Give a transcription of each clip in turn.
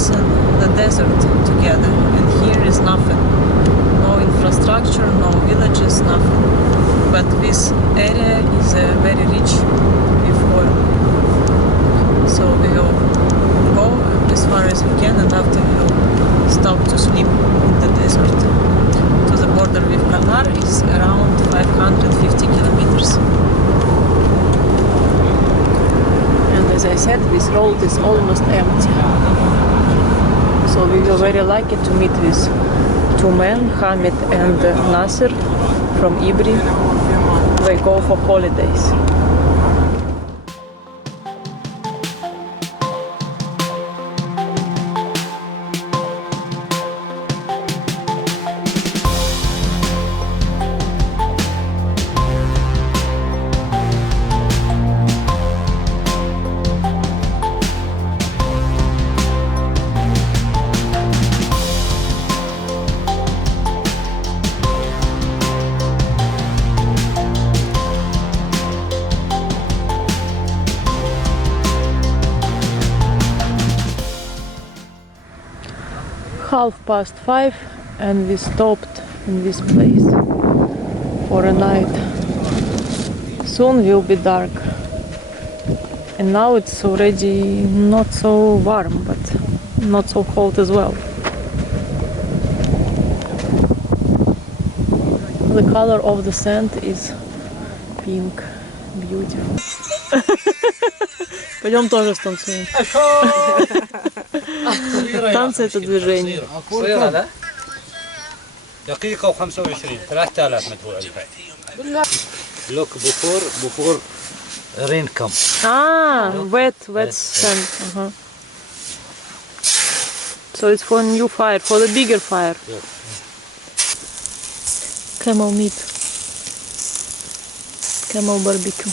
us in the desert together, and here is nothing. No infrastructure, no villages, nothing. But this area is very rich with oil. So we will go as far as we can, and after we will stop to sleep in the desert. To the border with Qatar is around 550 kilometers. And as I said, this road is almost empty. So we were very lucky to meet with two men, Hamid and Nasser from Ibri. They go for holidays. "5:30 and we stopped in this place for a night. Soon will be dark. And now it's already not so warm, but not so cold as well. The color of the sand is pink. Beautiful. Пойдем тоже станцуем. Танцы — это движение. دقيقة و25 3000 متر. Look before rain come. Wet sand. So it's for new fire, for the bigger fire. Yeah. Camel meat. Camel barbecue.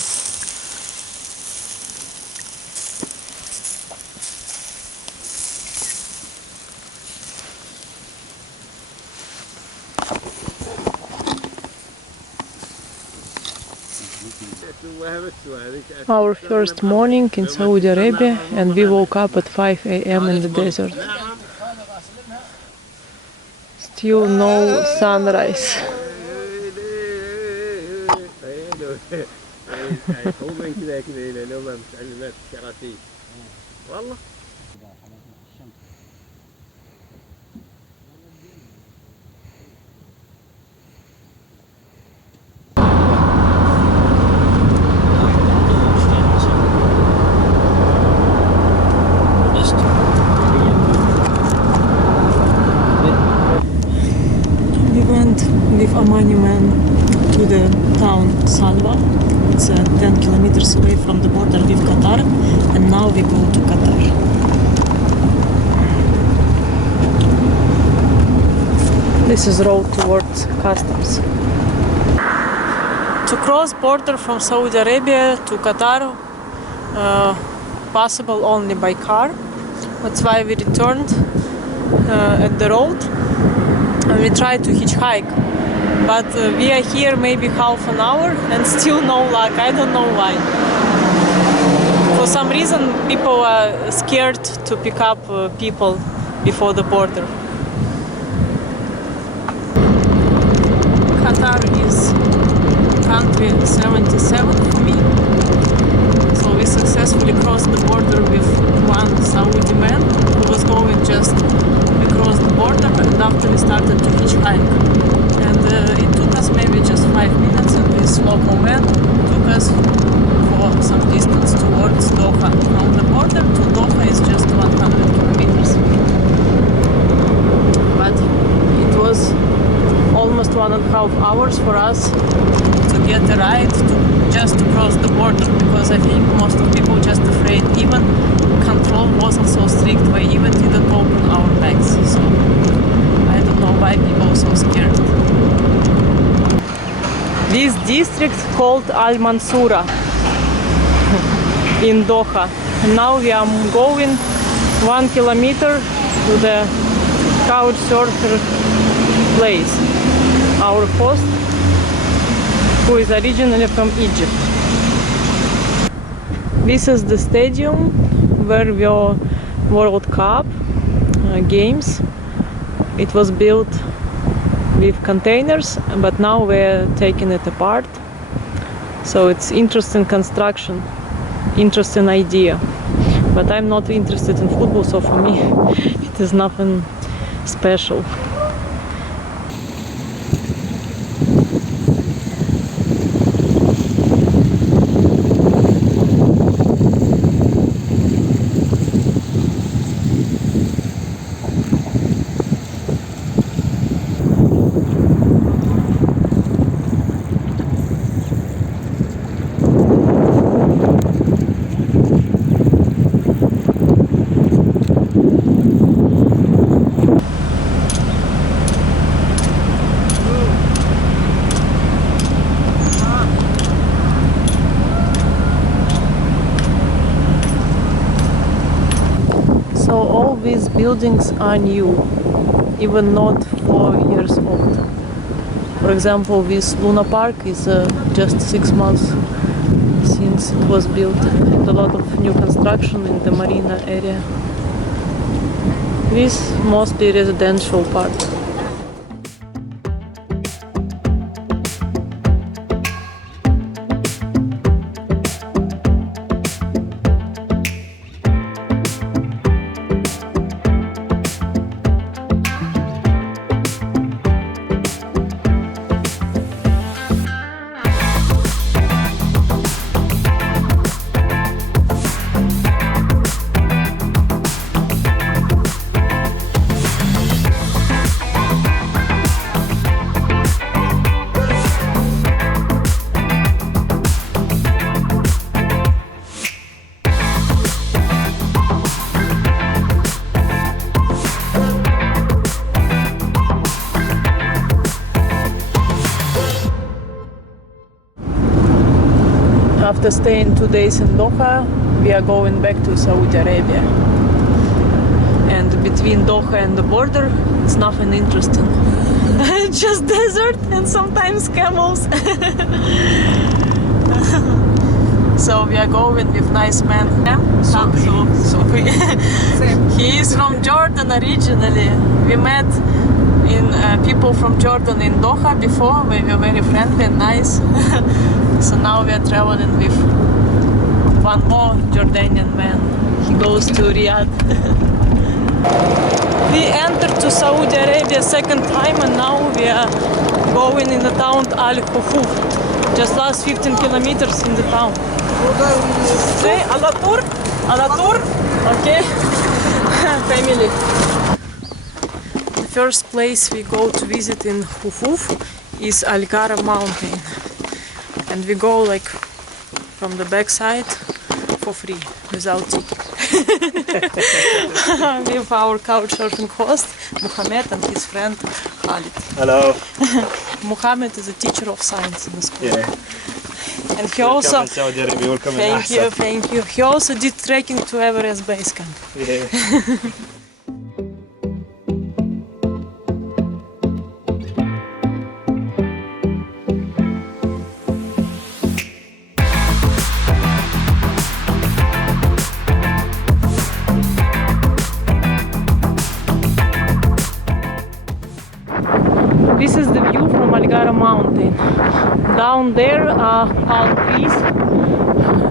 Our first morning in Saudi Arabia, and we woke up at 5 a.m. in the desert. Still no sunrise. With Omani man to the town Salwa. It's 10 kilometers away from the border with Qatar, and now we go to Qatar. This is road towards customs. To cross border from Saudi Arabia to Qatar, possible only by car. That's why we returned at the road. And we tried to hitchhike, but we are here maybe half an hour and still no luck. I don't know why. For some reason people are scared to pick up people before the border. Qatar is country 77 for me. So we successfully crossed the border with one Saudi man who was going just across the border, and after we started to hitchhike. And it took us maybe just 5 minutes, and this local man took us for some distance towards Doha. From the border to Doha is just 100 kilometers. But it was almost 1.5 hours for us to get a ride just to cross the border, because I think most of people just afraid. Even control wasn't so strict. They even didn't open our bags. So I don't know why people are so scared. This district called Al Mansoura in Doha. And now we are going 1 kilometer to the CouchSurfer place. Our host, who is originally from Egypt. This is the stadium where the World Cup games. It was built with containers, but now we're taking it apart. So it's interesting construction, interesting idea. But I'm not interested in football, so for me it is nothing special. So all these buildings are new, even not 4 years old. For example, this Luna Park is just 6 months since it was built, and a lot of new construction in the marina area. This mostly residential part. After staying 2 days in Doha, we are going back to Saudi Arabia. And between Doha and the border, it's nothing interesting. Just desert and sometimes camels. So we are going with nice man. He is from Jordan originally. We met people from Jordan in Doha before. We were very friendly and nice. So now we are traveling with one more Jordanian man. He goes to Riyadh. We entered to Saudi Arabia second time, and now we are going in the town Al Hofuf. Just last 15 kilometers in the town. Say Alatur? Alatur? Okay. Family. The first place we go to visit in Hofuf is Al Gara mountain. And we go like from the backside for free, without ticket. With our couchsurfing host, Mohammed, and his friend Khalid. Hello. Mohammed is a teacher of science in the school. Yeah. And he also, Saudi Arabia, welcome thank you. He also did trekking to Everest base camp. Yeah. This is the view from Al Gara mountain. Down there are palm trees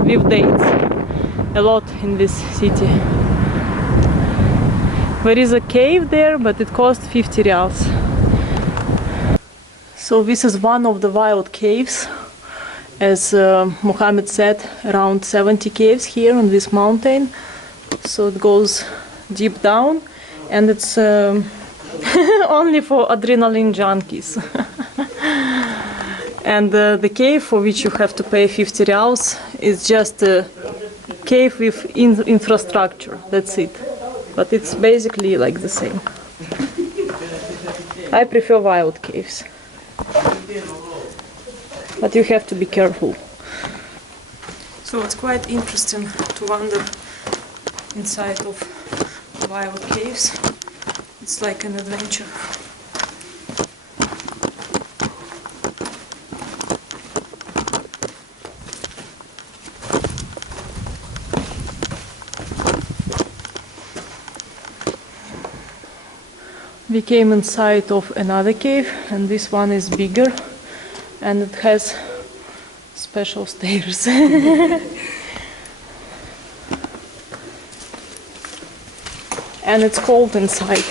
with dates. A lot in this city. There is a cave there, but it cost 50 riyals. So this is one of the wild caves. As Mohammed said, around 70 caves here on this mountain. So it goes deep down, and it's only for adrenaline junkies. And the cave for which you have to pay 50 riyals is just a cave with infrastructure, that's it. But it's basically like the same. I prefer wild caves. But you have to be careful. So it's quite interesting to wander inside of wild caves. It's like an adventure. We came inside of another cave, and this one is bigger and it has special stairs. And it's cold inside.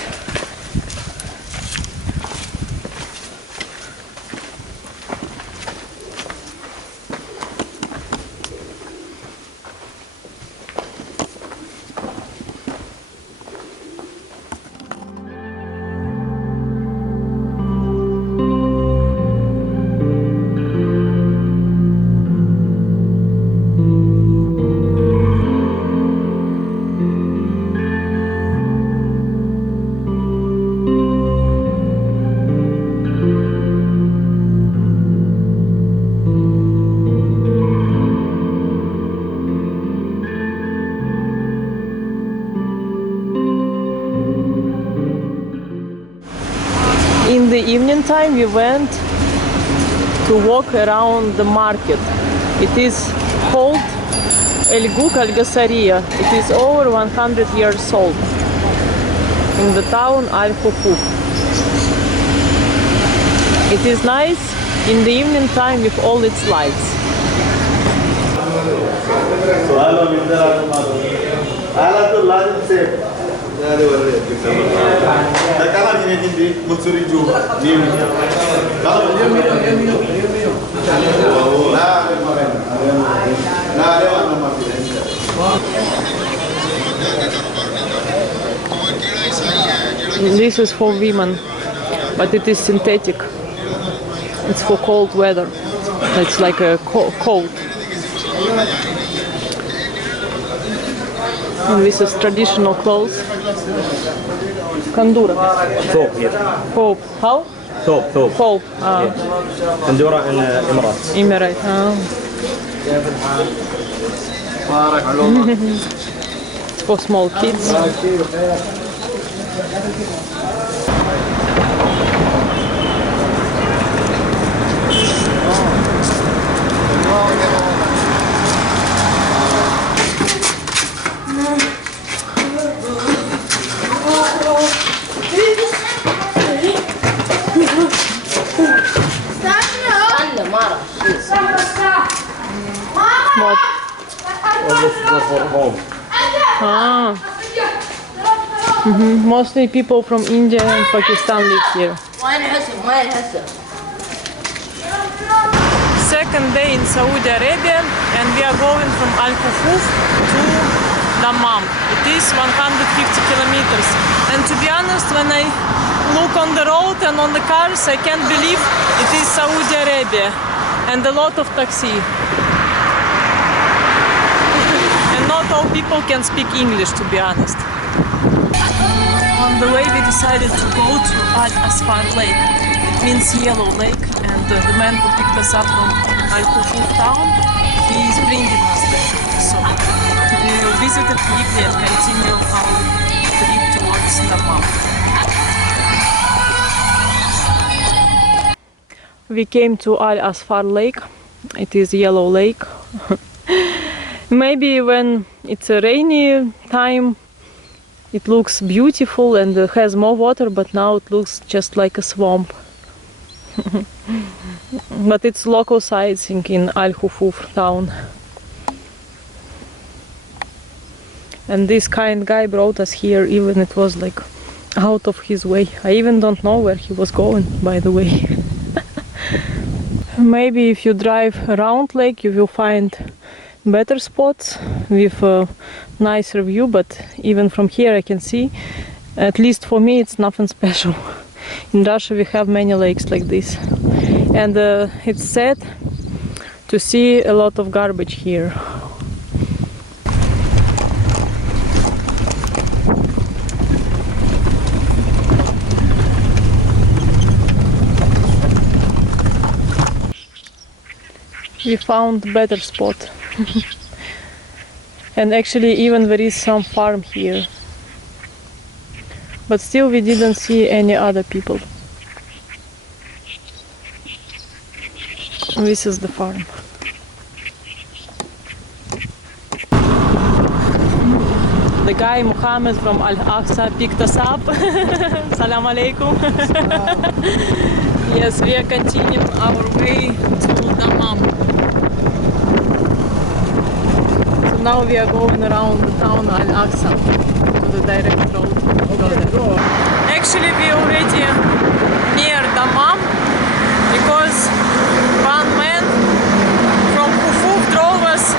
In the evening time we went to walk around the market. It is called El Gouk Al Gasaria. It is over 100 years old in the town Al Hofuf. It is nice in the evening time with all its lights. This is for women, but it is synthetic. It's for cold weather. It's like a coat. And this is traditional clothes. Kandura. Thob here. Thob. How? Thob. Thob. Kandura in Emirates. Emirate. It's for small kids. What? All this go for home. Mostly people from India and Pakistan live here. Second day in Saudi Arabia, and we are going from Al Hofuf to Dammam. It is 150 kilometers. And to be honest, when I look on the road and on the cars, I can't believe it is Saudi Arabia. And a lot of taxi. And not all people can speak English, to be honest. On the way we decided to go to Al Asfar Lake. It means yellow lake, and the man who picked us up from Al Hofuf town, he is bringing us there. So we will visit it quickly and continue our trip towards Dammam. We came to Al Asfar Lake. It is yellow lake. Maybe when it's a rainy time it looks beautiful and has more water, but now it looks just like a swamp. But it's local sightseeing in Al Hofuf town. And this kind guy brought us here, even it was like out of his way. I even don't know where he was going, by the way. Maybe if you drive around lake you will find better spots with a nicer view, but even from here I can see, at least for me, it's nothing special. In Russia we have many lakes like this, and it's sad to see a lot of garbage here. We found better spot. And actually even there is some farm here. But still we didn't see any other people. This is the farm. The guy Mohammed from Al-Aqsa picked us up. Salam alaikum. Yes, we are continuing our way to Dammam. So now we are going around the town Al-Aqsa to the direct road. Actually, we already near Dammam because one man from Hofuf drove us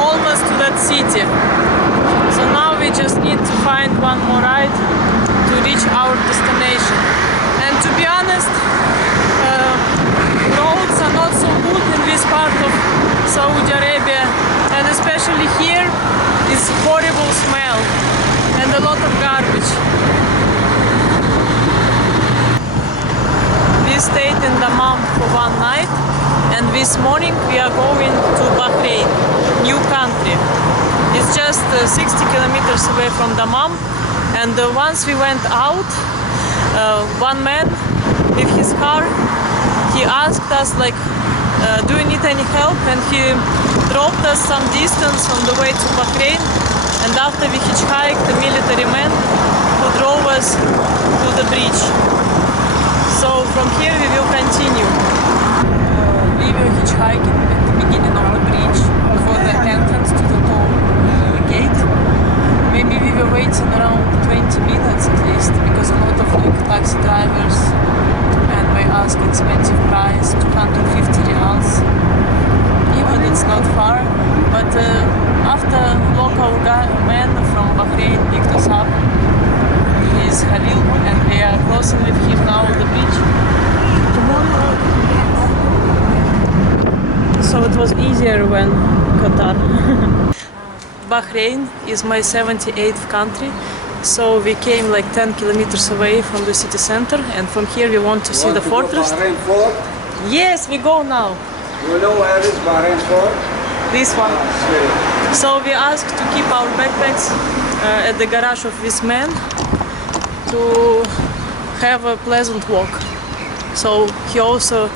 almost to that city. So now we just need to find one more ride to reach our destination. And to be honest, roads are not so good in this part of Saudi Arabia, and especially here is horrible smell and a lot of garbage. We stayed in Dammam for one night, and this morning we are going to Bahrain, new country. It's just 60 kilometers away from Dammam, and once we went out, one man with his car, he asked us like, do you need any help? And he dropped us some distance on the way to Bahrain, and after we hitchhiked, the military man who drove us to the bridge. So from here we will continue. We were hitchhiking at the beginning of the bridge for the entrance to the toll gate. Maybe we were waiting around 20 minutes at least, because a lot of like taxi drivers, and they ask expensive price, 250 riyals. Even it's not far, but after local man from Bahrain picked us up, he's Khalil, and we are crossing with him now the bridge. So it was easier when Qatar. Bahrain is my 78th country, so we came like 10 kilometers away from the city center, and from here we want to see the fortress. Bahrain Fort? Yes, we go now. You know where is Bahrain Fort? This one. So we asked to keep our backpacks at the garage of this man to have a pleasant walk. So he also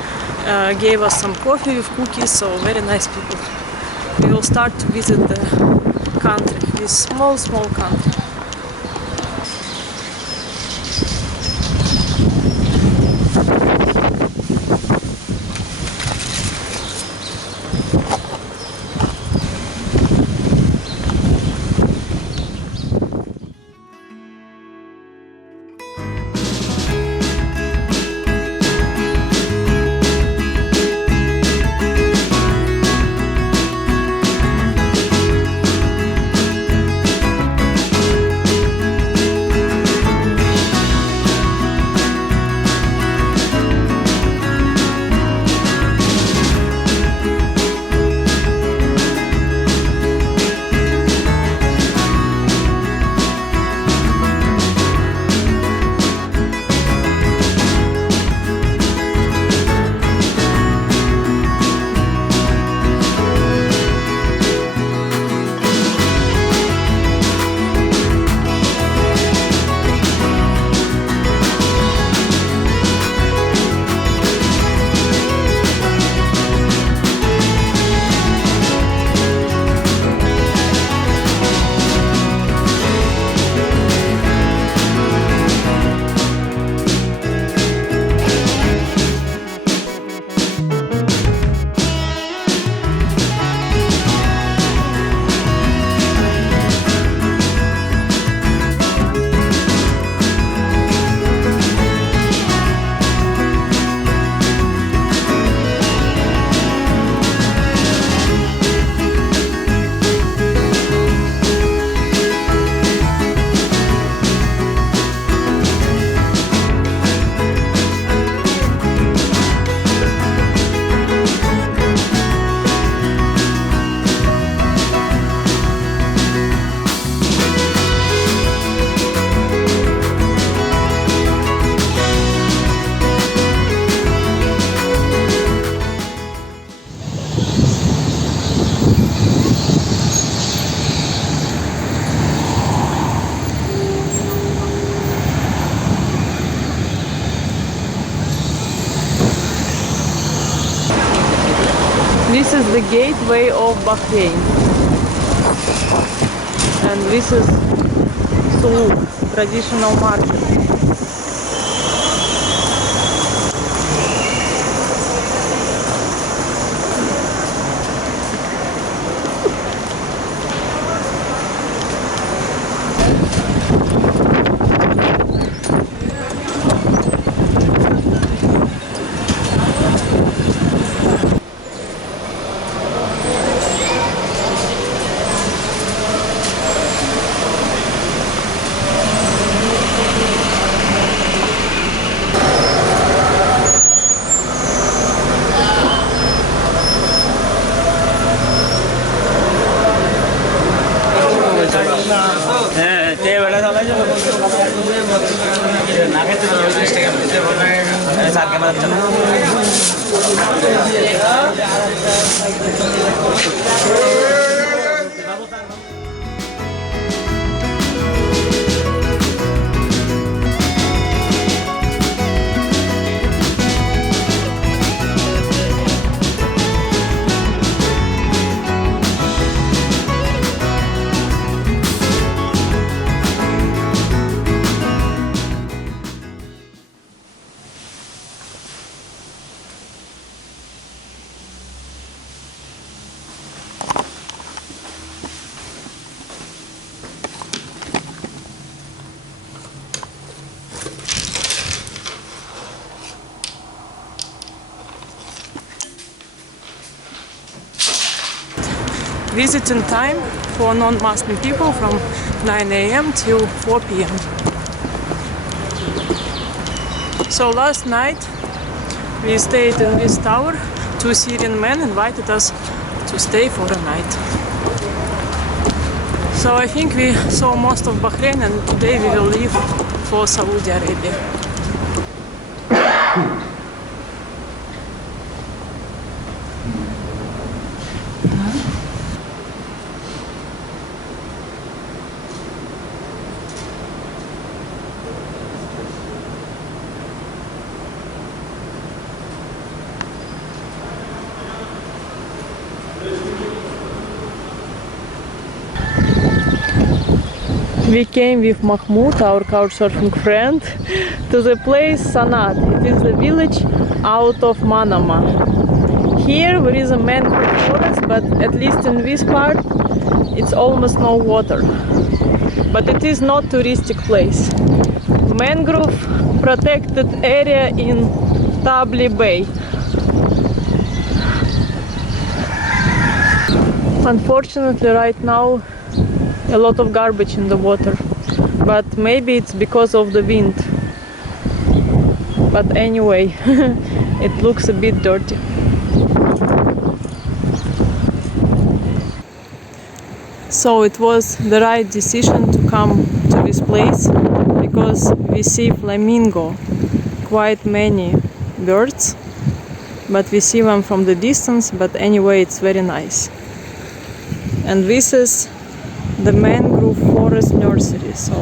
gave us some coffee with cookies, so very nice people. We will start to visit the country, this small country. This is the gateway of Bahrain. and this is souk, traditional market. Visiting time for non-Muslim people from 9 a.m. till 4 p.m. So last night we stayed in this tower. 2 Syrian men invited us to stay for a night. So I think we saw most of Bahrain, and today we will leave for Saudi Arabia. We came with Mahmoud, our couchsurfing friend, to the place Sanat. It is the village out of Manama. Here there is a mangrove forest, but at least in this part it's almost no water. But it is not touristic place. Mangrove protected area in Tabli Bay. Unfortunately right now a lot of garbage in the water, but maybe it's because of the wind. But anyway, it looks a bit dirty. So it was the right decision to come to this place, because we see flamingo, quite many birds, but we see them from the distance. But anyway, it's very nice. And this is the mangrove forest nursery. So